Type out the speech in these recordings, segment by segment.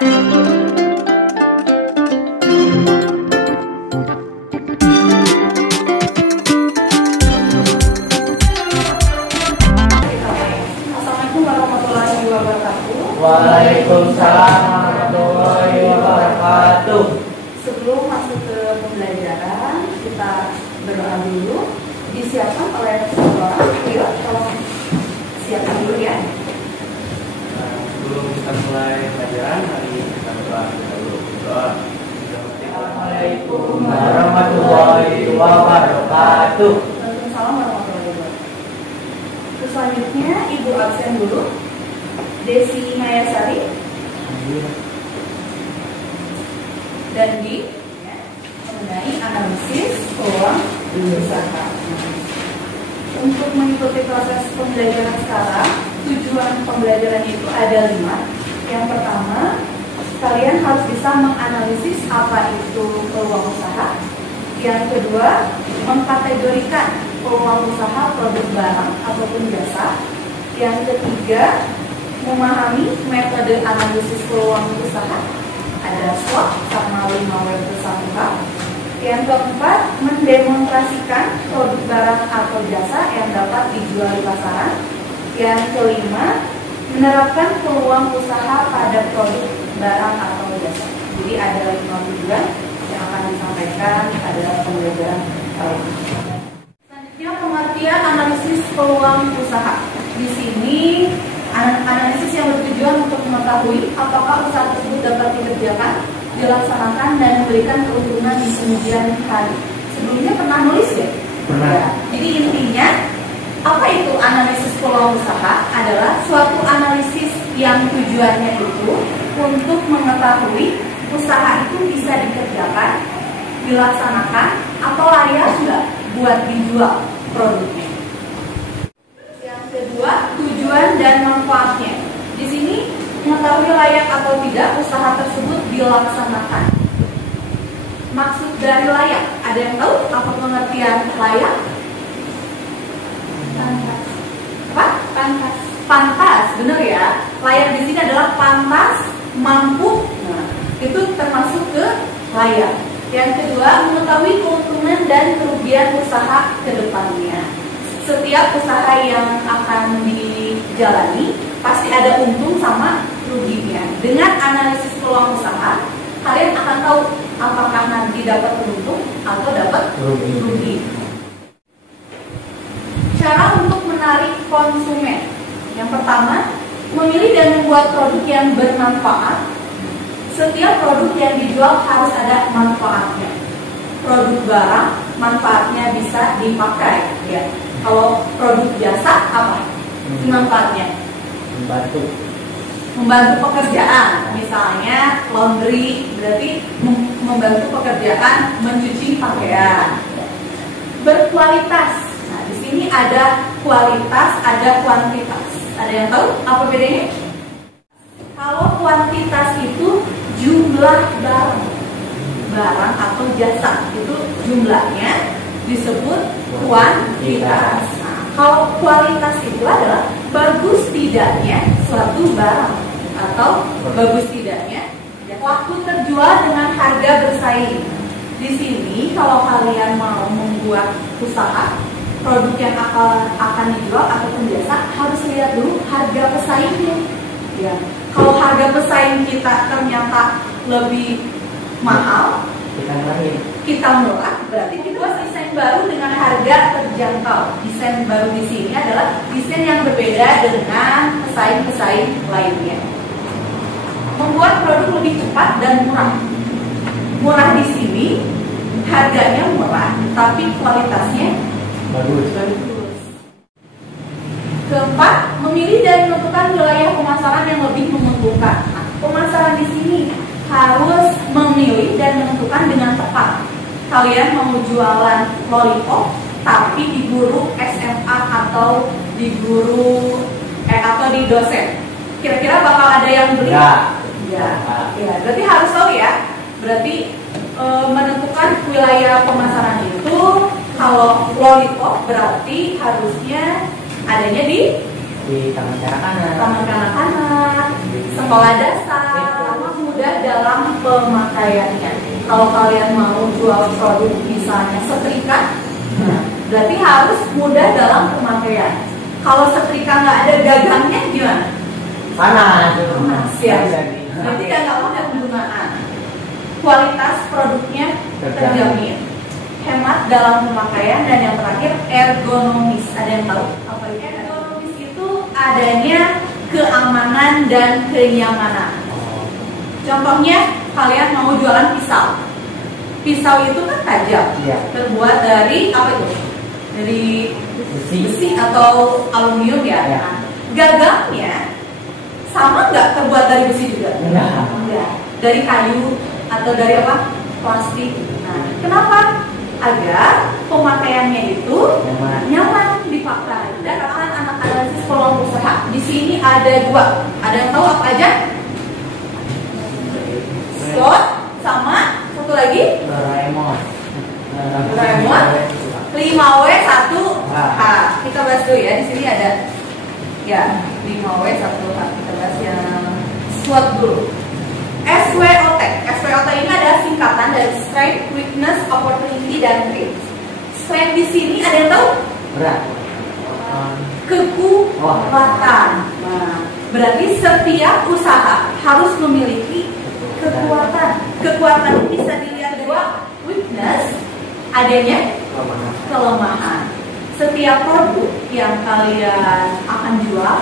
Assalamualaikum warahmatullahi wabarakatuh. Waalaikumsalam warahmatullahi wabarakatuh. Sebelum masuk ke pembelajaran, kita berdoa dulu. Disiapkan oleh seseorang. Ayo, tolong siapkan dulu ya. Sebelum kita mulai pelajaran, mari kita berdoa dulu. Assalamualaikum warahmatullahi wabarakatuh. Waalaikumsalam warahmatullahi wabarakatuh. Terus selanjutnya Ibu absen dulu. Desi Mayasari dan Di ya, mengenai analisis peluang usaha. Untuk mengikuti proses pembelajaran sekarang, tujuan pembelajaran itu ada 5. Yang pertama, kalian harus bisa menganalisis apa itu peluang usaha. Yang kedua, mengkategorikan peluang usaha produk barang ataupun jasa. Yang ketiga, memahami metode analisis peluang usaha. Ada SWOT sama 5W bersama. Yang keempat, mendemonstrasikan produk barang atau jasa yang dapat dijual di pasaran. Yang kelima, menerapkan peluang usaha pada produk barang atau jasa. Jadi ada 5 tujuan yang akan disampaikan pada pembelajaran kali ini. Selanjutnya, pengertian analisis peluang usaha. Di sini analisis yang bertujuan untuk mengetahui apakah usaha tersebut dapat dikerjakan, dilaksanakan, dan memberikan keuntungan di kemudian hari. Sebelumnya pernah nulis ya? Pernah. Ya. Jadi intinya, apa itu analisis peluang usaha? Adalah suatu analisis yang tujuannya itu untuk mengetahui usaha itu bisa dikerjakan, dilaksanakan, atau layak nggak buat dijual produknya. Yang kedua, tujuan dan manfaatnya. Di sini mengetahui layak atau tidak usaha tersebut dilaksanakan. Maksud dari layak, ada yang tahu apa pengertian layak? Pantas. Apa? Pantas. Pantas, benar ya. Layak di sini adalah pantas, mampu. Nah, itu termasuk ke layak. Yang kedua, mengetahui keuntungan dan kerugian usaha ke depannya. Setiap usaha yang akan dijalani pasti ada untung sama ruginya. Dengan analisis peluang usaha, kalian akan tahu apakah nanti dapat untung atau dapat rugi. Cara untuk menarik konsumen. Yang pertama, memilih dan membuat produk yang bermanfaat. Setiap produk yang dijual harus ada manfaatnya. Produk barang, manfaatnya bisa dipakai. Ya. Kalau produk jasa, apa manfaatnya? Membantu pekerjaan. Misalnya laundry, berarti membantu pekerjaan mencuci pakaian. Berkualitas. Nah, di sini ada kualitas, ada kuantitas. Ada yang tahu apa bedanya? Kalau kuantitas itu jumlah barang atau jasa, itu jumlahnya disebut kuantitas. Nah, kalau kualitas itu adalah bagus tidaknya suatu barang atau bagus tidaknya waktu terjual dengan harga bersaing. Di sini kalau kalian mau membuat usaha, produk yang akan dijual ataupun jasa, harus lihat dulu harga pesaingnya. Ya, kalau harga pesaing kita ternyata lebih mahal, kita murah, berarti kita buat desain baru dengan harga terjangkau. Desain baru di sini adalah desain yang berbeda dengan pesaing-pesaing lainnya. Membuat produk lebih cepat dan murah. Murah di sini, harganya murah, tapi kualitasnya bagus. Keempat, memilih dan menentukan wilayah pemasaran yang lebih menguntungkan. Nah, pemasaran di sini harus memilih dan menentukan dengan tepat. Kalian mau jualan lollipop, tapi di guru SMA atau di guru atau di dosen, kira-kira bakal ada yang beli? Ya, berarti harus tahu ya. Berarti menentukan wilayah pemasaran itu, kalau lollipop berarti harusnya adanya di taman kanak-kanak, sekolah dasar, dalam pemakaiannya. Kalau kalian mau jual produk misalnya setrika, berarti harus mudah dalam pemakaian. Kalau setrika nggak ada gagangnya gimana? Panas. Ya. Berarti nggak mudah penggunaan. Kualitas produknya terjamin, hemat dalam pemakaian, dan yang terakhir ergonomis. Ada yang tahu apa itu? Ergonomis itu adanya keamanan dan kenyamanan. Contohnya, kalian mau jualan pisau. Pisau itu kan tajam, terbuat dari apa itu? Dari besi atau aluminium ya. Nah, gagangnya sama nggak terbuat dari besi juga? Enggak. Dari kayu atau dari apa? Plastik. Nah, kenapa? Agar pemakaiannya itu nyaman dipakai. Dan akan anak analisis peluang usaha. Di sini ada dua. Ada yang tahu apa aja? Slot sama satu lagi? Doraemon. 5W 1H. Kita bahas dulu ya. Di sini ada ya 5W 1H. Kita bahas yang slot dulu. SWOT. SWOT ini adalah singkatan dari Strength, Weakness, Opportunity, dan Threat. Strength di sini ada yang tahu? Berat. Kekuatan. Nah, berarti setiap usaha harus memiliki kekuatan. Kekuatan ini bisa dilihat dua. Weakness, adanya kelemahan. Setiap produk yang kalian akan jual,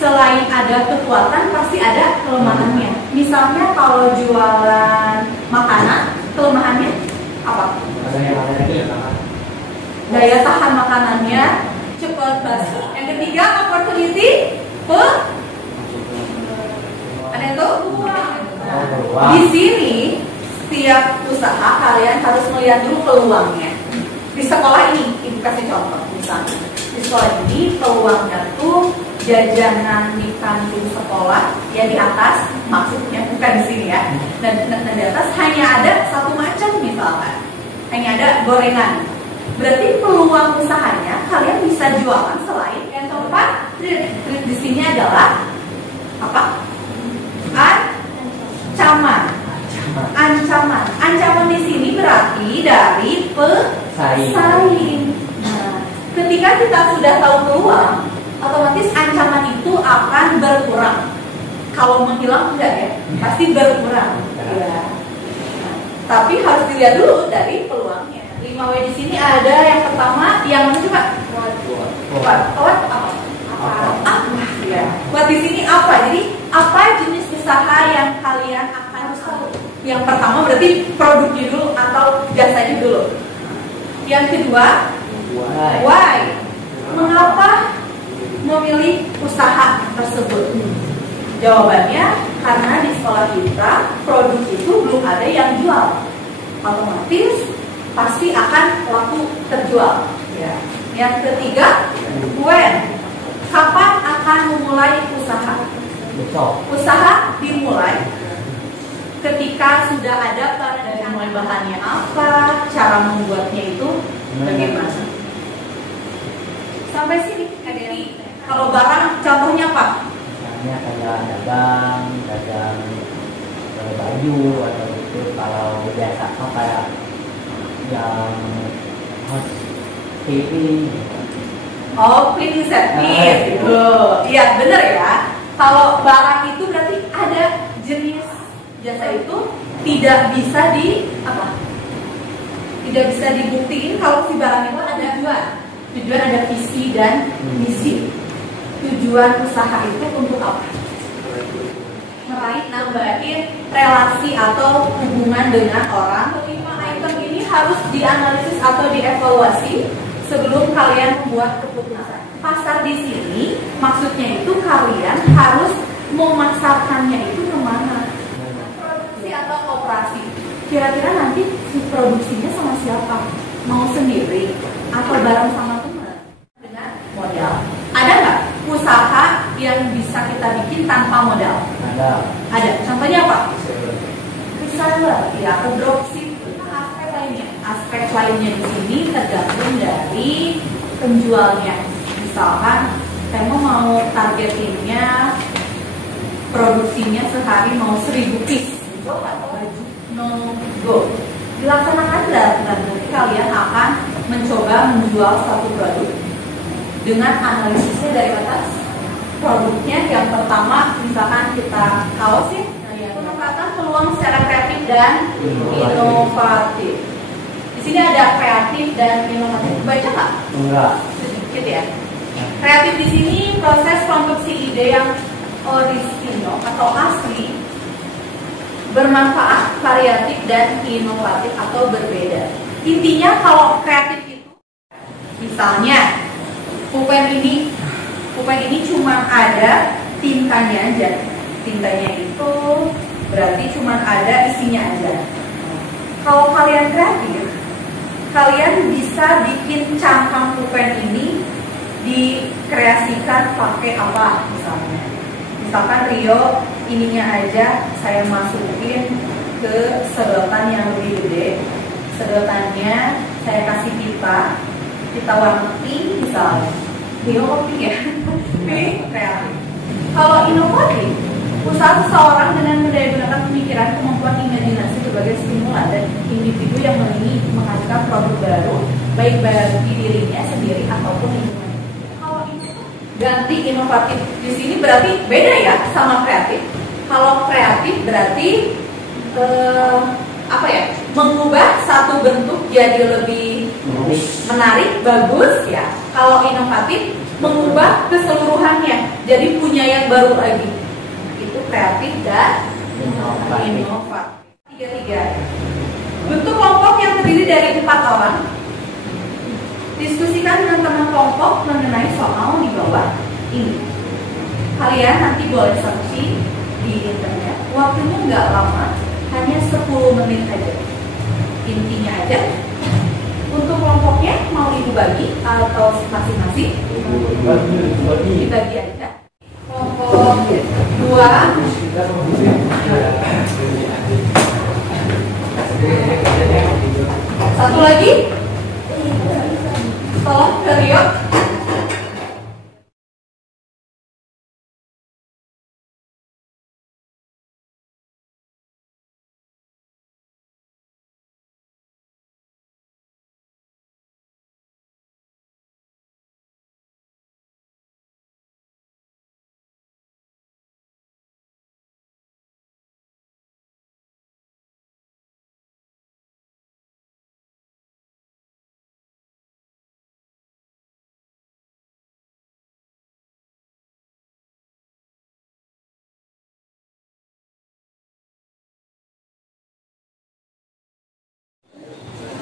selain ada kekuatan, pasti ada kelemahannya. Misalnya kalau jualan makanan, kelemahannya apa? Daya tahan makanannya cepat basi. Yang ketiga, opportunity, ada itu? Di sini setiap usaha kalian harus melihat dulu peluangnya. Di sekolah ini, ibu kasih contoh misalnya. Di sekolah ini peluangnya tuh jajanan di kantin sekolah yang di atas, maksudnya bukan di sini ya. Dan di atas hanya ada satu macam misalkan, hanya ada gorengan. Berarti peluang usahanya kalian bisa jualan selain yang keempat. Treat di sini adalah apa? Ancaman. Ancaman di sini berarti dari pesaing. Nah, ketika kita sudah tahu peluang, otomatis ancaman itu akan berkurang. Kalau menghilang enggak ya, pasti berkurang. Ya. Nah, tapi harus dilihat dulu dari peluangnya. 5W di sini ada yang pertama, yang mana coba? What apa? Ya. Buat di sini apa? Jadi apa jenis usaha yang kalian akan tahu? Yang pertama berarti produknya dulu atau jasanya dulu. Yang kedua, why? Mengapa memilih usaha tersebut? Jawabannya karena di sekolah kita produk itu belum ada yang jual, otomatis pasti akan laku terjual. Ya. Yang ketiga, when? Kapan akan memulai usaha? Usaha dimulai ketika sudah ada mulai bahannya apa, cara membuatnya itu bagaimana. Sampai sini. Kalau barang contohnya apa? Misalnya kayak dagang baju atau itu. Kalau biasa kayak yang host TV. Oh, cleaning service gitu. Iya, bener ya. Kalau barang itu berarti ada jenis jasa itu tidak bisa tidak bisa dibuktiin kalau si barang itu ada dua. Tujuan ada visi dan misi. Tujuan usaha itu untuk apa? Meraih, nambahin relasi atau hubungan dengan orang. 5 item ini harus dianalisis atau dievaluasi sebelum kalian membuat keputusan. Pasar di sini maksudnya itu kalian harus memasarkannya itu kemana? Produksi atau operasi? Kira-kira nanti si produksinya sama siapa? Mau sendiri atau bareng sama teman? Dengan modal. Ada nggak usaha yang bisa kita bikin tanpa modal? Ada. Contohnya apa? Reseller, ya, atau dropship. Aspek lainnya di sini tergantung dari penjualnya. Misalkan Temo mau targetinnya produksinya sehari mau 1000 piece. go atau baju no go. Dilaksanakan berarti kalian akan mencoba menjual suatu produk dengan analisisnya dari atas. Produknya yang pertama misalkan kita kaos ya, penempatan peluang secara kreatif dan inovatif. Di sini ada kreatif dan inovatif. Baca nggak? Enggak. Sedikit ya. Kreatif di sini proses produksi ide yang orisinal atau asli, bermanfaat, variatif dan inovatif atau berbeda. Intinya kalau kreatif itu, misalnya pulpen ini cuma ada tintanya aja. Tintanya itu berarti cuma ada isinya aja. Kalau kalian kreatif, kalian bisa bikin cangkang pulpen ini dikreasikan pakai apa misalnya. Misalkan Rio ininya aja saya masukin ke sedotan yang lebih gede. Sedotannya saya kasih pita warna pink misalnya. Rio kok pink ya? Pink kreatif. Kalau inovatif, usaha seseorang dengan menggunakan pemikiran, kemampuan imajinasi berbagai stimulan dan individu yang ingin menghasilkan produk baru, baik bagi dirinya sendiri ataupun lingkungan. Kalau ini ganti inovatif di sini berarti beda ya sama kreatif. Kalau kreatif berarti apa ya? Mengubah satu bentuk jadi lebih menarik, bagus ya. Kalau inovatif mengubah keseluruhannya jadi punya yang baru lagi. Itu kreatif dan inovatif. Tiga. Bentuk kelompok yang terdiri dari 4 orang. Diskusikan dengan teman kelompok mengenai soal di bawah ini. Kalian nanti boleh searching di internet. Waktunya nggak lama, hanya 10 menit aja. Intinya aja. Untuk kelompoknya mau ibu bagi atau masing-masing? Dibagi aja. Kelompok 2. Satu lagi. Tolong ke Rio.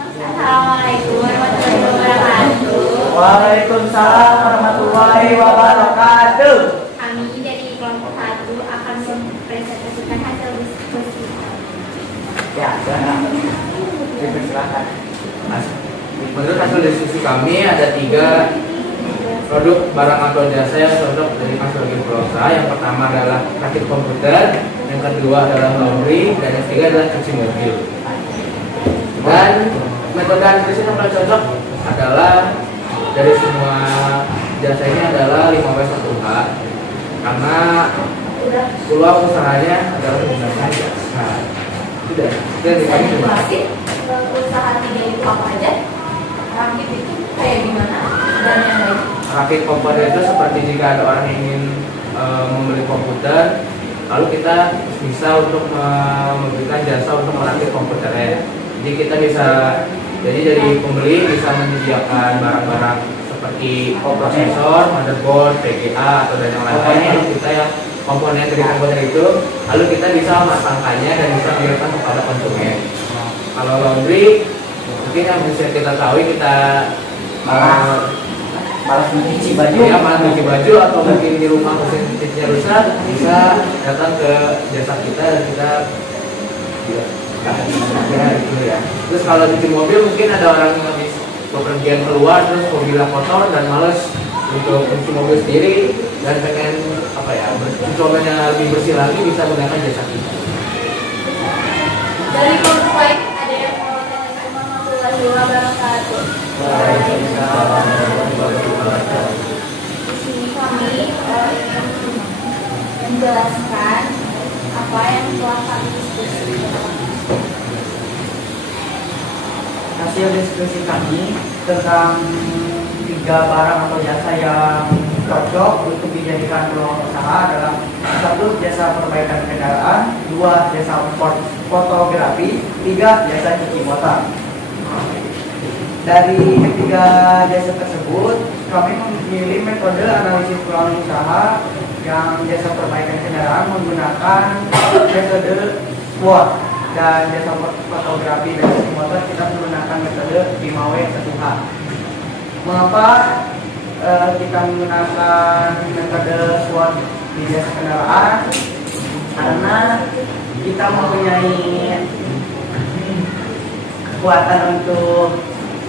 Assalamualaikum warahmatullahi wabarakatuh. Waalaikumsalam warahmatullahi wabarakatuh. Kami dari kelompok 1 akan mempresentasikan hasil diskusi. Ya, silakan. Menurut hasil diskusi kami ada 3 produk barang atau jasa yang cocok dari masing-masing perusahaan. Yang pertama adalah rakit komputer, yang kedua adalah laundry, dan yang ketiga adalah cuci mobil. Dan metode analisis yang paling cocok adalah dari semua jasa ini adalah 5W1H, karena peluang usahanya adalah menggunakan jasa. Sudah, dari kami terima kasih. Usaha 3 itu apa aja? Rakit itu kayak gimana? Dan yang lain. Rakit komputer itu seperti jika ada orang yang ingin membeli komputer, lalu kita bisa untuk memberikan jasa untuk merakit komputernya. Jadi kita bisa, jadi dari pembeli bisa menyediakan barang-barang seperti prosesor, motherboard, VGA atau dan yang lain-lain. Lalu kita yang komponen dari komputer itu, lalu kita bisa memasangkannya dan bisa mengirimkan kepada konsumen. Kalau laundry, mungkin yang bisa kita tahu kita malas mencuci baju. Ya, malas mencuci baju atau mungkin di rumah mesin cucinya rusak, bisa datang ke jasa kita dan kita ya, gitu ya. Terus kalau cuci mobil mungkin ada orang yang habis bepergian keluar terus mobilnya kotor dan males untuk cuci mobil sendiri dan pengen apa ya, cuci mobilnya lebih bersih lagi, bisa menggunakan jasa kita. Dari kelompok lain ada yang mau tanyakan? Warahmatullahi wabarakatuh. Di sini kami ingin menjelaskan apa apa yang telah kami diskusi? Hasil diskusi kami tentang 3 barang atau jasa yang cocok untuk dijadikan peluang usaha adalah 1. Jasa perbaikan kendaraan, 2. Jasa fotografi, 3. Jasa cuci motor. Dari ketiga jasa tersebut, kami memilih metode analisis peluang usaha yang jasa perbaikan kendaraan menggunakan metode SWOT, dan jasa fotografi dan cuci motor kita menggunakan metode 5W1H. Mengapa kita menggunakan metode SWOT di jasa kendaraan? Karena kita mempunyai kekuatan untuk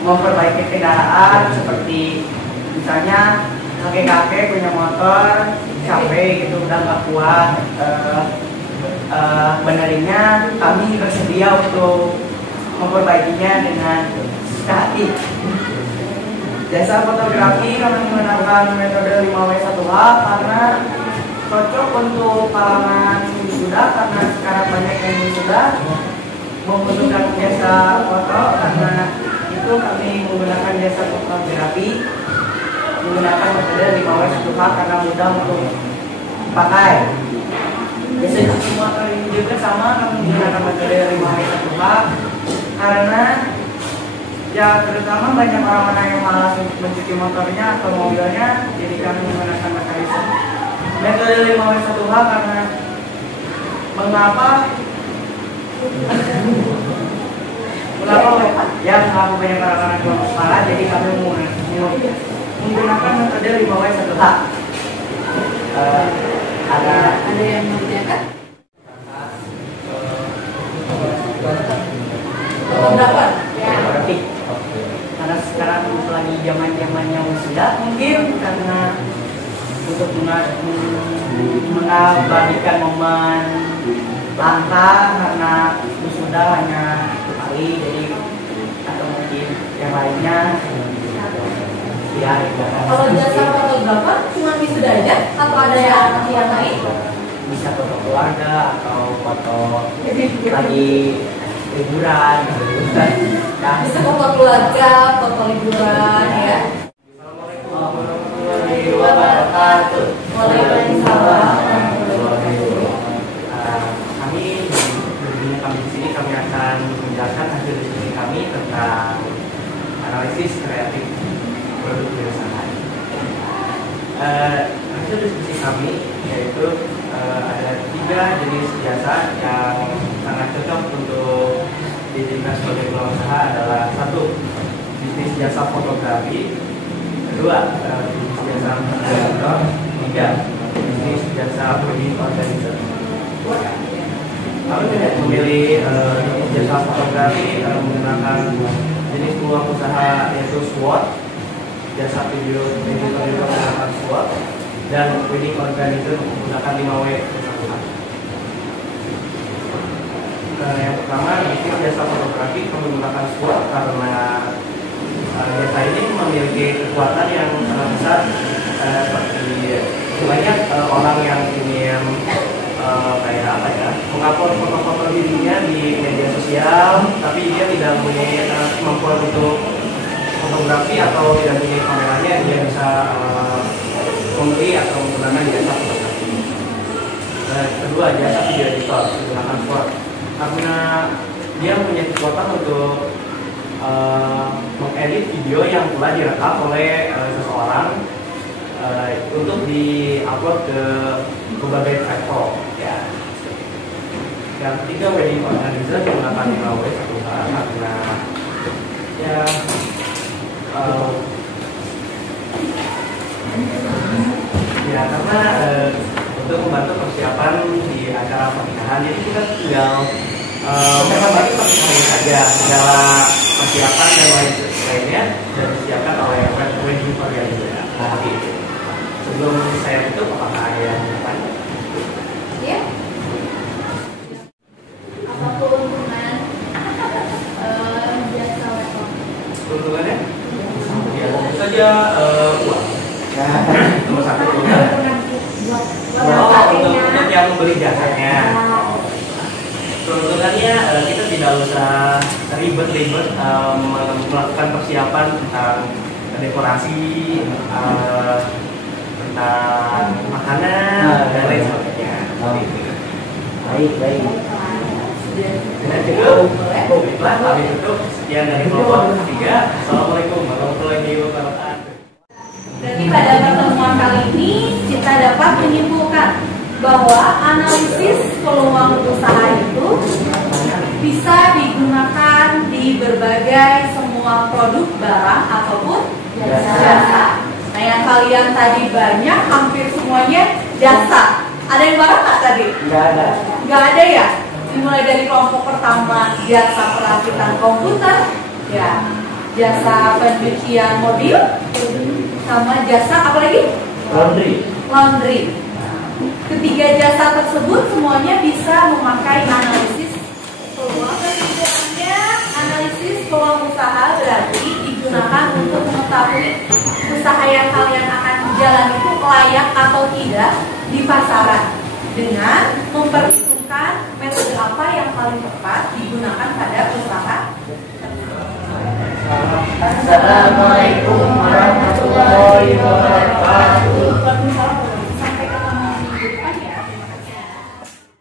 memperbaiki kendaraan, seperti misalnya kakek-kakek punya motor capek gitu, udah nggak kuat benerinnya, kami bersedia untuk memperbaikinya dengan sehati. Jasa fotografi kami menggunakan metode 5W1H karena cocok untuk kalangan wisuda, karena sekarang banyak yang wisuda membutuhkan jasa foto. Karena itu kami menggunakan jasa fotografi menggunakan metode 5W1H karena mudah untuk dipakai. Jasa cuci motor ini juga sama, kami menggunakan metode 5W1H karena ya terutama banyak orang-orang yang malas mencuci motornya atau mobilnya, jadi kami menggunakan metode 5W1H karena mengapa yang mengapa banyak orang-orang yang malas, jadi kami menggunakan metode 5W1H. Ada yang mau diangkat? Fotografer? fotografi. Karena sekarang lagi zamannya wisuda, mungkin karena untuk mengabadikan momen langka karena wisuda hanya sekali, jadi atau mungkin yang lainnya ya. Kalau jasa fotografer cuma wisuda aja atau ada yang lain? Bisa foto keluarga atau foto lagi liburan gitu. Nah, Bisa foto keluarga, foto liburan ya. Assalamualaikum warahmatullahi wabarakatuh. Waalaikumsalam. Kami di sini kami akan menjelaskan hasil diskusi kami tentang analisis kreatif produk perusahaan. Hasil diskusi kami yaitu ada 3 jenis jasa yang sangat cocok untuk dijadikan sebagai peluang usaha adalah 1. Bisnis jasa fotografi, 2. Bisnis jasa fotografer, 3. Bisnis jasa wedding organizer. Kami memilih bisnis jasa fotografi menggunakan jenis peluang usaha yaitu SWOT, jasa video editor menggunakan SWOT, dan wedding organizer menggunakan 5W1H. Yang pertama, bisnis jasa fotografi menggunakan SWOT karena jasa ini memiliki kekuatan yang sangat besar, seperti banyak orang yang ingin kayak apa ya, mengupload foto-foto dirinya di media sosial, tapi dia tidak mempunyai kemampuan untuk fotografi atau tidak punya kameranya, dia bisa membeli atau menggunakan jasa fotografi. Kedua, jasa video editor menggunakan SWOT karena dia punya kekuatan untuk mengedit video yang telah direkam oleh seseorang untuk diupload ke berbagai platform ya. Yang ketiga, wedding organizer menggunakan 5W1H karena ya karena untuk membantu persiapan di acara pernikahan, jadi kita tinggal menghormati pernikahan saja, segala persiapan dan lainnya dan disiapkan oleh wedding organizer. Nah, sebelum saya tutup, apakah ada yang bertanya? Ya. Apa keuntungan jasa web? Keuntungannya? Ya, tentu saja uang. Nomor 1 keuntungan. Buat Oh, untuk yang membeli jasanya. keuntungannya kita tidak usah ribet-ribet melakukan persiapan tentang dekorasi, tentang makanan dan lain sebagainya. Baik. Dengan cukup, baiklah kami tutup. Sekian dari kelompok 3. Assalamualaikum warahmatullahi wabarakatuh. Berarti pada pertemuan kali ini kita dapat menyimpulkan bahwa analisis peluang usaha itu bisa digunakan di berbagai semua produk barang ataupun jasa. Nah, yang kalian tadi banyak, hampir semuanya jasa. Ada yang barang nggak tadi? Nggak ada ya? Dimulai dari kelompok pertama jasa perakitan komputer, ya, jasa pencucian mobil, sama jasa apa lagi? Laundry. Ketiga jasa tersebut semuanya bisa memakai analisis peluang. Kesimpulannya, analisis peluang usaha berarti digunakan untuk mengetahui usaha yang kalian akan jalan itu layak atau tidak di pasaran dengan memperhitungkan metode apa yang paling tepat digunakan pada usaha. Assalamualaikum